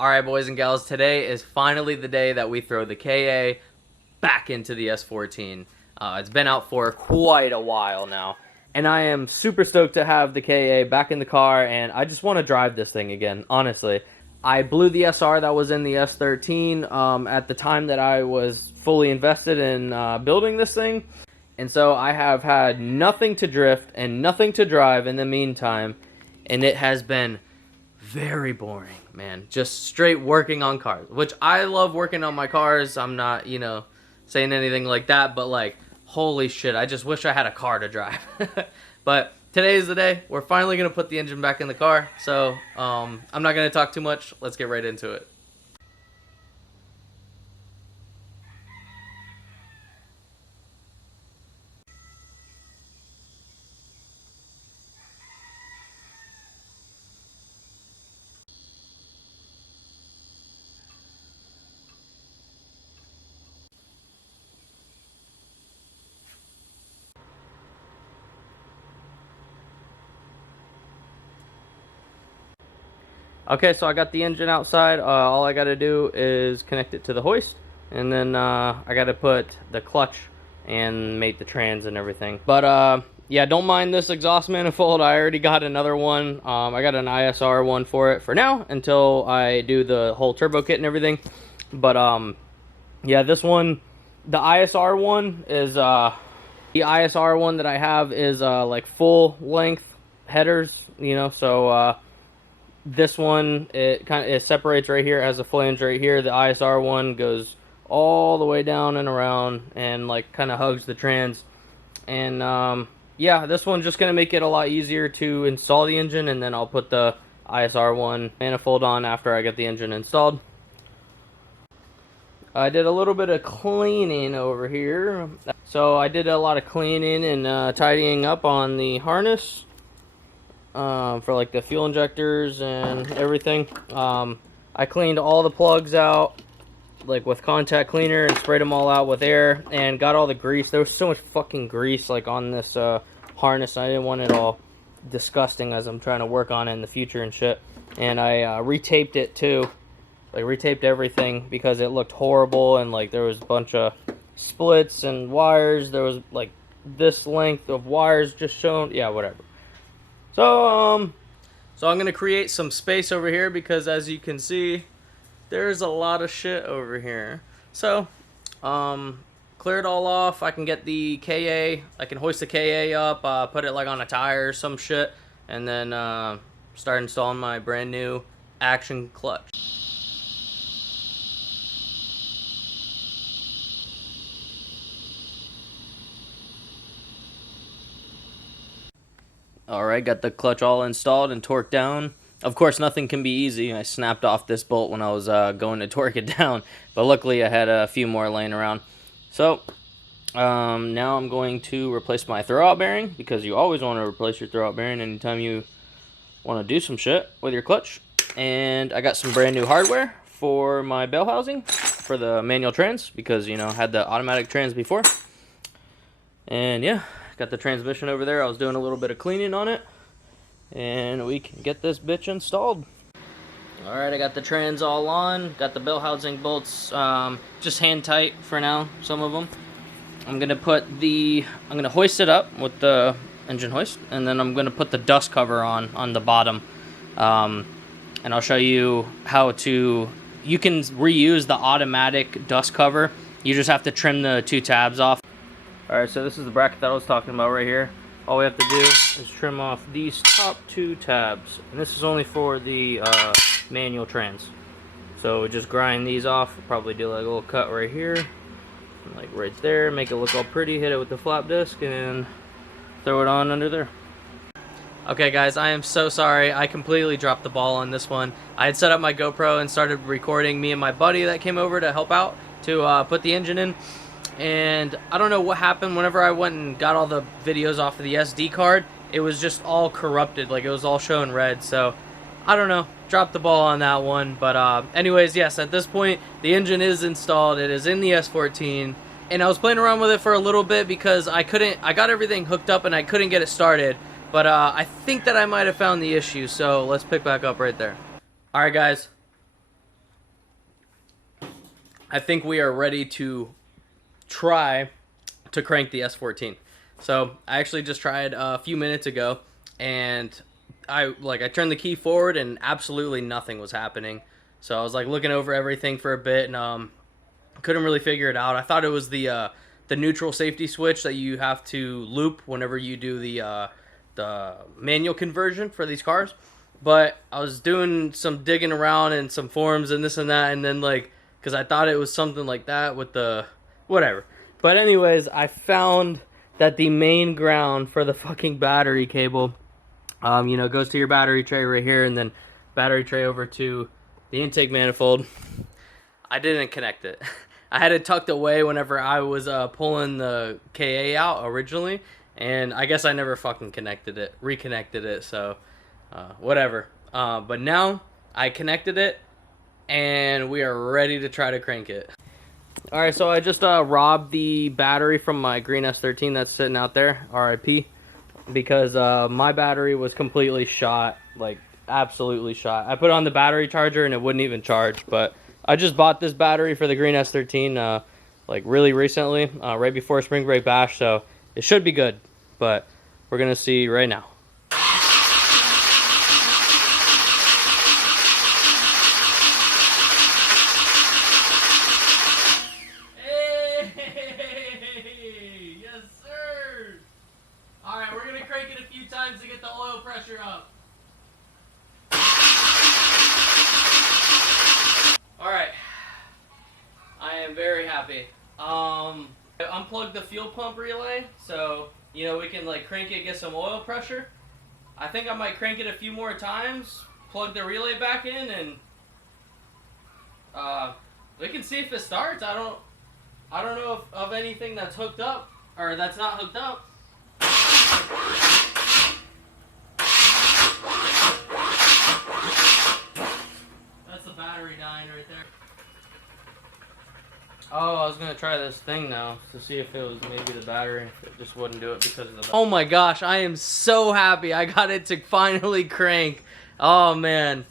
Alright, boys and gals, today is finally the day that we throw the KA back into the S14. It's been out for quite a while now, and I am super stoked to have the KA back in the car, and I just want to drive this thing again, honestly. I blew the SR that was in the S13 at the time that I was fully invested in building this thing, and so I have had nothing to drift and nothing to drive in the meantime, and it has been very boring, man. Just straight working on cars, which I love working on my cars. I'm not, saying anything like that, but like, holy shit, I just wish I had a car to drive. But today is the day. We're finally gonna put the engine back in the car. So I'm not gonna talk too much. Let's get right into it. Okay, so I got the engine outside. All I got to do is connect it to the hoist, and then I got to put the clutch and mate the trans and everything. But yeah, don't mind this exhaust manifold. I already got another one. I got an ISR one for it for now until I do the whole turbo kit and everything. But yeah, this one, the ISR one is the ISR one that I have is like full length headers, so this one, it separates right here, has a flange right here. The ISR one goes all the way down and around and like kind of hugs the trans. And yeah, this one's just gonna make it a lot easier to install the engine, and then I'll put the ISR one manifold on after I get the engine installed. I did a little bit of cleaning over here. So I did a lot of cleaning and tidying up on the harness for like the fuel injectors and everything. I cleaned all the plugs out like with contact cleaner and sprayed them all out with air and got all the grease. There was so much fucking grease like on this harness. I didn't want it all disgusting as I'm trying to work on it in the future and shit. And I retaped it too, like retaped everything because it looked horrible, and like there was a bunch of splits and wires. There was like this length of wires just shown. Yeah, whatever. So I'm gonna create some space over here because, as you can see, there's a lot of shit over here. So clear it all off. I can get the KA. I can hoist the KA up, put it like on a tire or some shit, and then start installing my brand new action clutch. Alright, got the clutch all installed and torqued down. Of course, nothing can be easy. I snapped off this bolt when I was going to torque it down, but luckily I had a few more laying around. So, now I'm going to replace my throwout bearing, because you always want to replace your throwout bearing anytime you want to do some shit with your clutch. And I got some brand new hardware for my bell housing for the manual trans, because, I had the automatic trans before. And yeah. Got the transmission over there. I was doing a little bit of cleaning on it, and we can get this bitch installed. Alright, I got the trans all on. Got the bell housing bolts just hand tight for now, some of them. I'm gonna hoist it up with the engine hoist, and then I'm gonna put the dust cover on the bottom. And I'll show you how to, you can reuse the automatic dust cover. You just have to trim the two tabs off. Alright, so this is the bracket that I was talking about right here. All we have to do is trim off these top two tabs. And this is only for the manual trans. So we just grind these off. We'll probably do like a little cut right here. Like right there. Make it look all pretty. Hit it with the flap disc and throw it on under there. Okay guys, I am so sorry. I completely dropped the ball on this one. I had set up my GoPro and started recording me and my buddy that came over to help out to put the engine in. And I don't know what happened whenever I went and got all the videos off of the SD card. It was just all corrupted, like it was all showing red. So I don't know, dropped the ball on that one. But anyways, yes, at this point the engine is installed. It is in the S14, and I was playing around with it for a little bit because I got everything hooked up and I couldn't get it started. But I think that I might have found the issue, so let's pick back up right there. Alright guys, I think we are ready to try to crank the S14. So I actually just tried a few minutes ago, and I turned the key forward and absolutely nothing was happening. So I was like looking over everything for a bit, and couldn't really figure it out. I thought it was the neutral safety switch that you have to loop whenever you do the manual conversion for these cars. But I was doing some digging around in some forums and this and that, and then like, because I thought it was something like that with the whatever. But anyways, I found that the main ground for the fucking battery cable, goes to your battery tray right here, and then battery tray over to the intake manifold. I didn't connect it. I had it tucked away whenever I was pulling the KA out originally, and I guess I never fucking reconnected it, so whatever. But now I connected it, and we are ready to try to crank it. Alright, so I just robbed the battery from my green S13 that's sitting out there, RIP, because my battery was completely shot, like absolutely shot. I put on the battery charger and it wouldn't even charge, but I just bought this battery for the green S13 like really recently, right before Spring Break Bash, so it should be good, but we're gonna see right now. Yes, sir. All right, we're gonna crank it a few times to get the oil pressure up. All right, I am very happy. I unplugged the fuel pump relay, so we can like crank it, get some oil pressure. I think I might crank it a few more times, plug the relay back in, and we can see if it starts. I don't know of anything that's hooked up or that's not hooked up. That's the battery dying right there. Oh, I was gonna try this thing now to see if it was maybe the battery. It just wouldn't do it because of the battery. Oh my gosh, I am so happy I got it to finally crank. Oh man.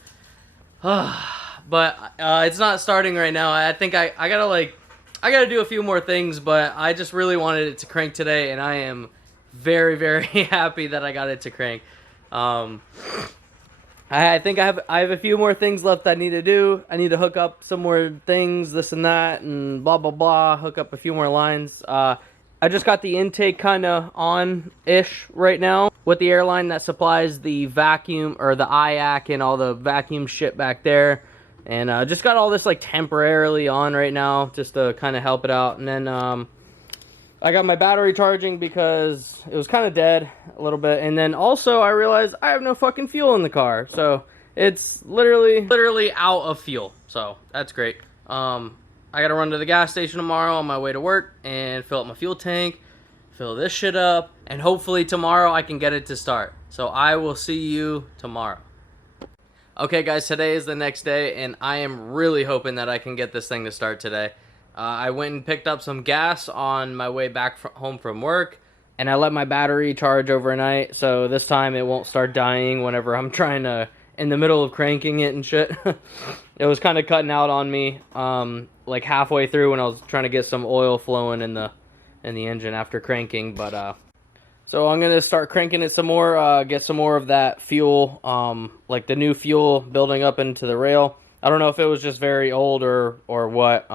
But it's not starting right now. I think I gotta do a few more things, but I just really wanted it to crank today, and I am very, very happy that I got it to crank. I think I have a few more things left I need to do. I need to hook up some more things, this and that, and blah blah blah. Hook up a few more lines. I just got the intake kind of on-ish right now with the airline that supplies the vacuum or the IAC and all the vacuum shit back there. And just got all this like temporarily on right now just to kind of help it out. And then I got my battery charging because it was kind of dead a little bit. And then also I realized I have no fucking fuel in the car. So it's literally out of fuel. So that's great. I got to run to the gas station tomorrow on my way to work and fill up my fuel tank, fill this shit up, and hopefully tomorrow I can get it to start. So I will see you tomorrow. Okay guys, today is the next day, and I am really hoping that I can get this thing to start today. I went and picked up some gas on my way back home from work, and I let my battery charge overnight, so this time it won't start dying whenever I'm trying to, in the middle of cranking it and shit. It was kind of cutting out on me, like halfway through when I was trying to get some oil flowing in the engine after cranking, but so I'm going to start cranking it some more, get some more of that fuel, like the new fuel building up into the rail. I don't know if it was just very old or what,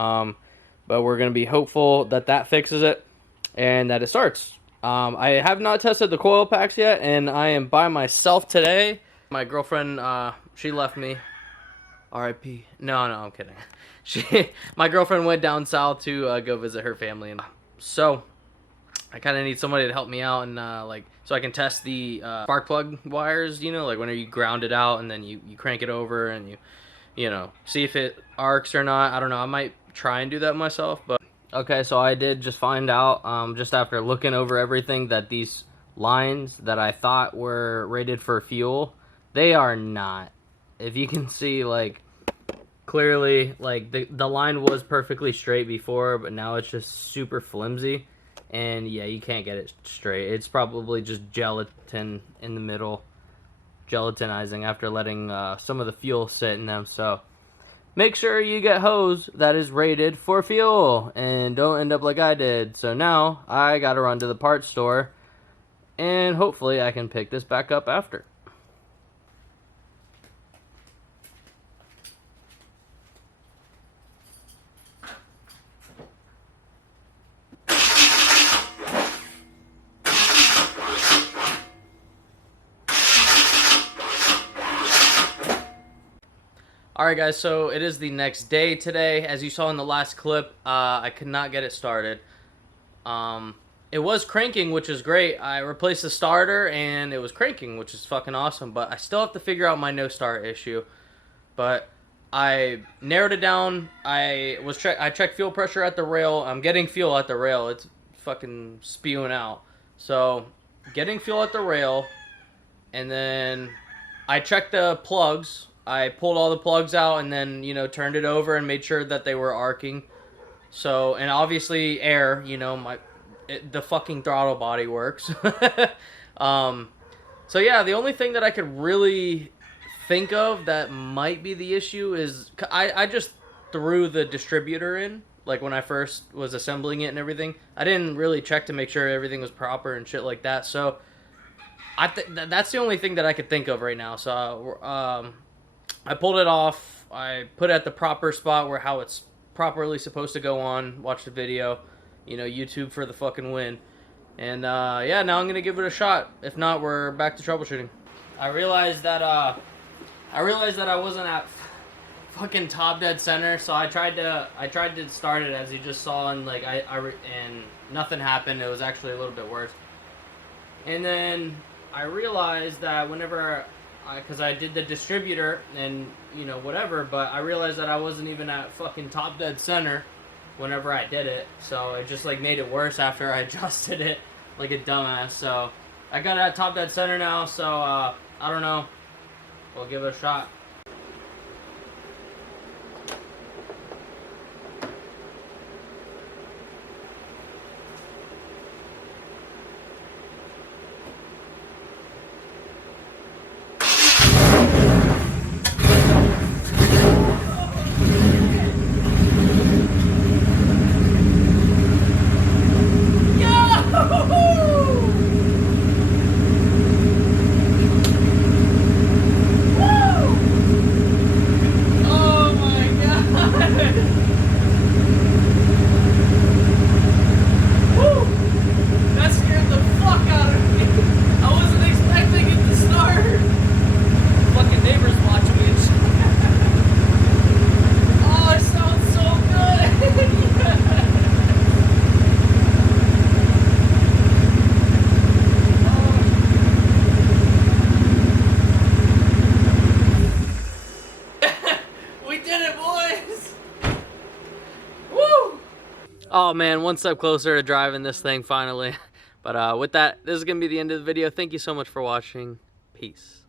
but we're going to be hopeful that that fixes it and that it starts. I have not tested the coil packs yet, and I am by myself today. My girlfriend, she left me. R.I.P. No, I'm kidding. My girlfriend went down south to go visit her family, and so I kind of need somebody to help me out and so I can test the spark plug wires, like whenever you ground it out and then you crank it over and you see if it arcs or not. I don't know. I might try and do that myself, but okay. So I did just find out just after looking over everything that these lines that I thought were rated for fuel, they are not. If you can see, like clearly, like the line was perfectly straight before, but now it's just super flimsy. And yeah, you can't get it straight. It's probably just gelatin in the middle, gelatinizing after letting some of the fuel sit in them. So make sure you get hose that is rated for fuel and don't end up like I did. So now I gotta run to the parts store and hopefully I can pick this back up after. Alright guys, so it is the next day today. As you saw in the last clip, I could not get it started. It was cranking, which is great. I replaced the starter and it was cranking, which is fucking awesome. But I still have to figure out my no start issue. But I narrowed it down. I checked fuel pressure at the rail. I'm getting fuel at the rail. It's fucking spewing out. So getting fuel at the rail, and then I checked the plugs. I pulled all the plugs out and then, you know, turned it over and made sure that they were arcing. So, and obviously air, you know, the fucking throttle body works. So yeah, the only thing that I could really think of that might be the issue is I just threw the distributor in, like when I first was assembling it and everything. I didn't really check to make sure everything was proper and shit like that. So that's the only thing that I could think of right now. So I pulled it off. I put it at the proper spot where how it's properly supposed to go on. Watch the video. You know, YouTube for the fucking win. And yeah, now I'm gonna give it a shot. If not, we're back to troubleshooting. I realized that I wasn't at fucking top dead center, so I tried to start it as you just saw, and like and nothing happened. It was actually a little bit worse. And then I realized that whenever because I did the distributor and, you know, whatever, but I realized that I wasn't even at fucking top dead center whenever I did it, so it just like made it worse after I adjusted it like a dumbass. So I got it at top dead center now, so I don't know, we'll give it a shot. Oh man, one step closer to driving this thing finally. But with that, this is going to be the end of the video. Thank you so much for watching. Peace.